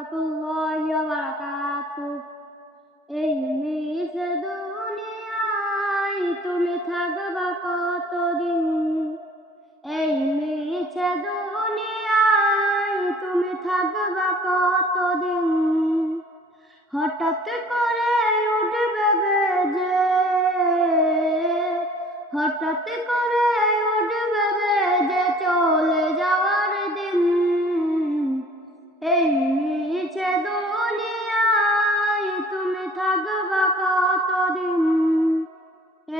রহমতুল্লাহি ওয়া বারাকাতুহু। এই নিজ দুনিয়ায় তুমি থাকবা কতদিন? এই নিজ দুনিয়ায় তুমি থাকবা কতদিন? হঠাৎ করে উঠবে বেজে, হঠাৎ করে উঠবে বেজে চলে যাওয়ার দিন। এই নিচে দুনিয়ায় তুমি থাকবা কতদিন?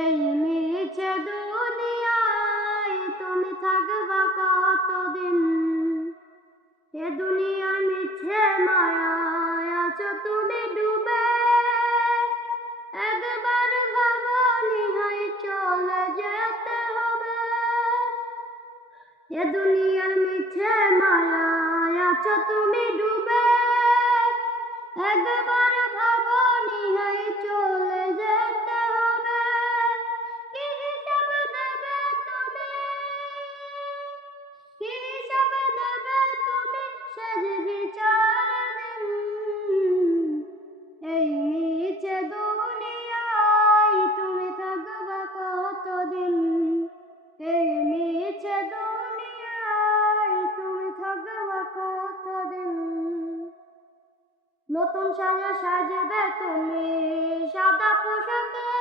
এই নিচে দুনিয়ায় তুমি থাকবা কতদিন? এ দুনিয়ার মিছে মায়ায় আছো তুমি ডুবে, একবার ভাবনি হয় চলে যেতে হবে। এ দুনিয়ার মিছে মায়ায় আছো তুমি ডুবে, একবার ভাবনি হয় চলে যেতে হবে। কি হিসাব দেবে তুমি? কি হিসাব দেবে তুমি শেষ বিচার দিন? এই নিচে দুনিয়ায় তুমি থাকবা কতদিন? এই নিচে দুনিয়ায় তুমি থাকবা কতদিন? নতুন সাজে সাজবে তুমি সাদা পোশাকে,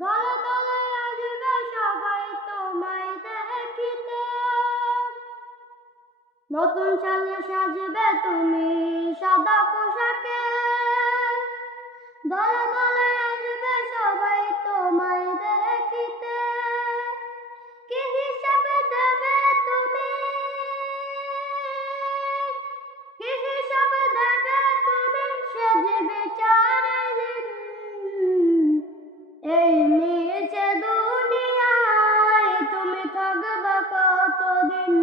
দলে দলে আসবে সবাই তোমায় দেখিতে। নতুন সাজে সাজবে তুমি সাদা পোশাকে, দলে দলে আসবে সবাই তোমায় দেখিতে। কি হিসাব দেবে তুমি? কি হিসাব দেবে তুমি শেষ বিচারের দিন? এই নিচে দুনিয়ায় তুমি থাকবা কতদিন?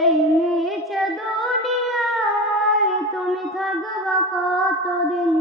এই নিচে দুনিয়ায় তুমি থাকবা কতদিন?